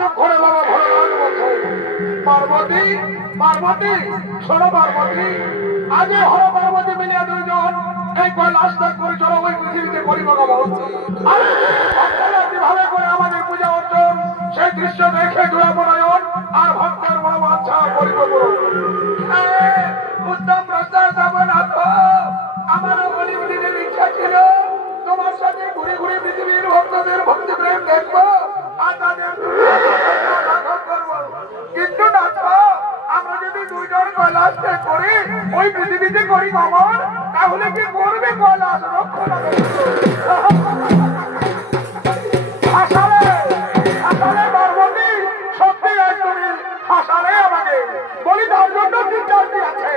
এতক্ষণে বাবা ভোলানাথ বলছে, পার্বতী পার্বতী শোনো পার্বতী, আজ হর পার্বতী মিলিয়া দুইজন এই কৈলাস ত্যাগ করে চলো ওই পৃথিবীতে করিব গমন। আর ভক্তরা কিভাবে করে আমাদের পূজা অর্জন সেই দৃশ্য দেখে দুরাপনায়ন আর ভক্তের বড় বাঞ্ছা করিব। উত্তম প্রস্তাব জগন্নাথ, আমারও অনেক দিনের ইচ্ছা ছিল তোমার সাথে ঘুরে ঘুরে পৃথিবীর ভক্তদের ভক্তি প্রেম দেখবো আর তাদের করবো, কিন্তু নাথ আমরা যদি দুইজন কৈলাস ত্যাগ করি ওই পৃথিবীতে করি গমন, তাহলে কি করবে কৈলাস রক্ষণ? হাসালে হাসালে পার্বতী, সত্যি তুমি হাসালে আমাকে। বলি তার জন্য চিন্তার কি আছে?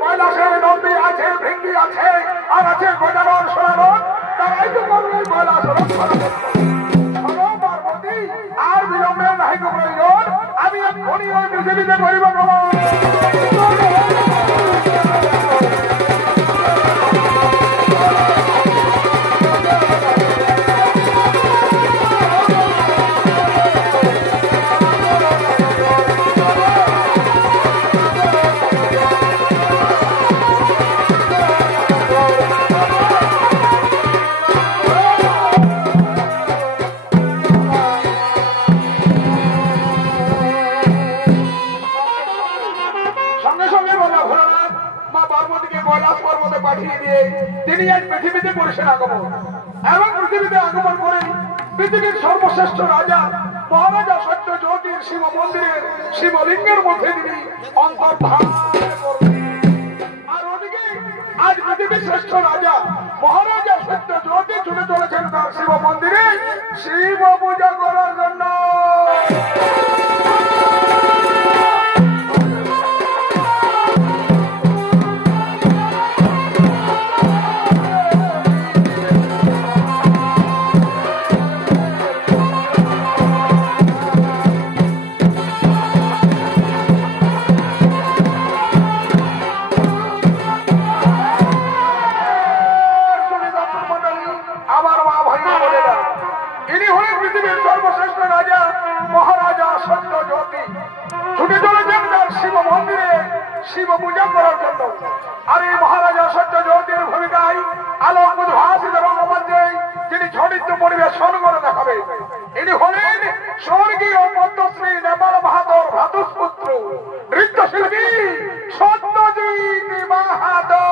কৈলাসের নন্দী আছে, ভৃঙ্গি আছে, আর আছে গজানন সোনানন, তারাই তো করবে কৈলাস রক্ষণ। পার্বতী আর বিলম্বে নাই প্রয়োজন, আমি এক্ষুনি ওই পৃথিবীতে করিব গমন। তিনি আজ পৃথিবীতে করেছেন আগমন, এবং পৃথিবীতে আগমন করে পৃথিবীর সর্বশ্রেষ্ঠ রাজা মহারাজা সত্য জ্যোতির শিব মন্দিরের শিবলিঙ্গের মধ্যে তিনি অন্তর্ধান করবেন। আর ওদিকে আজ পৃথিবীর শ্রেষ্ঠ রাজা মহারাজা সত্য জ্যোতি ছুটে চলেছেন তার শিব মন্দিরে শিব পূজা করার জন্য। শিব পূজা করার জন্য। আর এই মহারাজা সত্য জ্যোতির ভূমিকায় আলোক উদ্ভাসিত রঙ্গমঞ্চে যিনি ছড়িত পরিবেশন করে দেখাবে, ইনি হলেন স্বর্গীয় পদ্মশ্রী নেপাল বাহাদুর ভ্রাতুষ্পুত্র নৃত্যশিল্পী সত্যজিৎ বাহাদুর।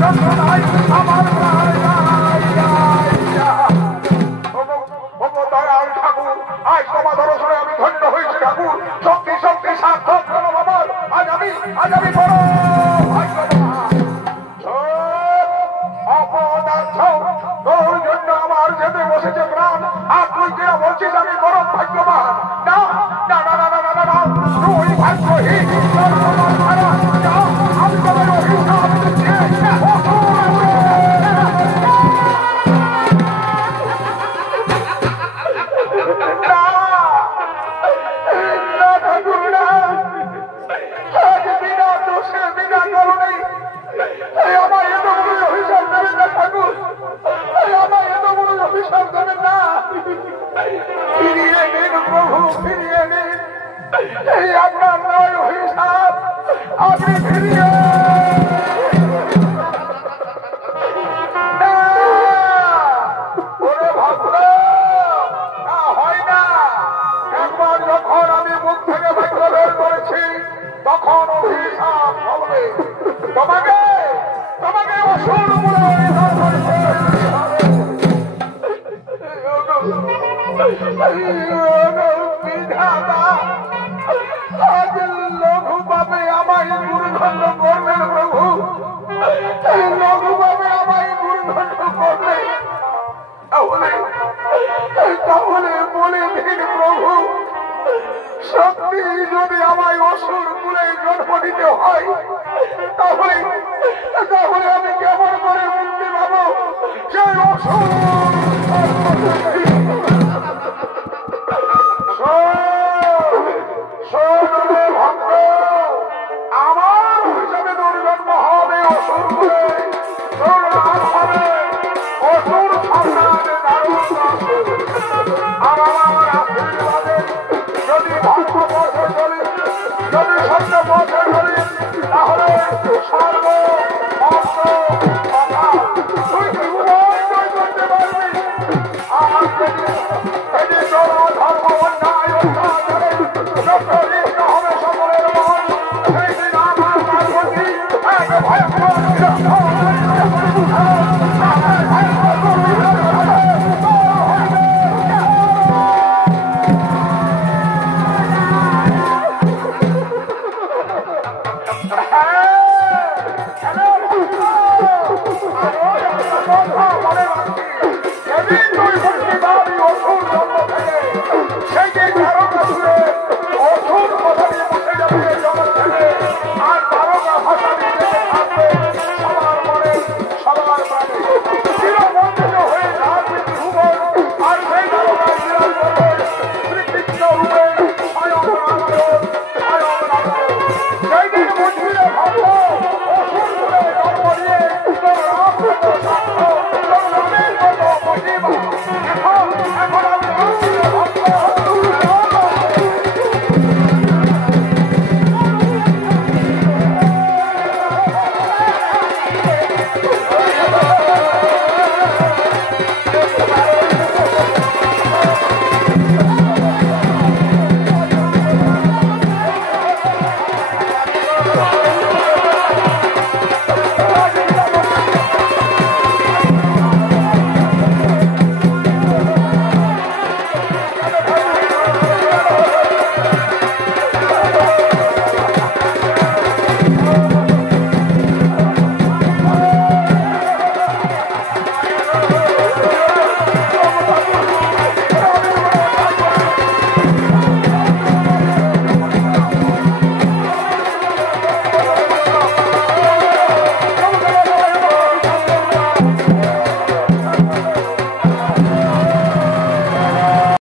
যন্ত্রণায় আমার প্রাণ দয়াল ঠাকুর, আজ তোমার দর্শনে আমি ধন্য হয়েছি ঠাকুর। শক্তি শক্তি সার্থক হলো আমার। আজ আমি বড় ভাগ্যবান। অপদার্থ তোর জন্য আমার যেতে বসেছে প্রাণ, আর তুই কিনা বলছিস আমি বড় ভাগ্যবান? না না না না না না না, তুই ভাগ্যহীন। আমি তোমার অভিশাপ দিচ্ছি। আপনার নয় অভিশাপ, আপনি ফিরিয়ে হয় না। একবার যখন আমি মুখ থেকে ভাগ্য বের করেছি তখন অভিশাপ হবে। তোমাকে তোমাকে অসুর বলে আজ লঘু পাবে আমায় দুর্গন্ধ করবেন প্রভু, লঘু পাবে আমায় দুর্গন্ধ করবে। তাহলে বলে দিন প্রভু, সত্যি যদি আমায় অসুর কুলে জন্ম দিতে হয় তাহলে আমি কেমন করে মুক্তি পাবো সেই অসুর? ভক্ত, আমার হিসাবে দুর্জন্ম হবে অসুর কুলে, হবে অসুর সম্রাটে দারুণ। আর আমার আশীর্বাদে যদি ধর্ম পথে চলি, যদি সত্য পথে চলি, তাহলে সর্ব মস্ত কথা তুই উভয় জয় করতে পারবি। আমার যদি ধর্ম অন্যায় অত্যাচারে যত হবে সকলের মন, সেই দিন আমার পার্বতী এক ভয়ঙ্কর মনে রাখছি।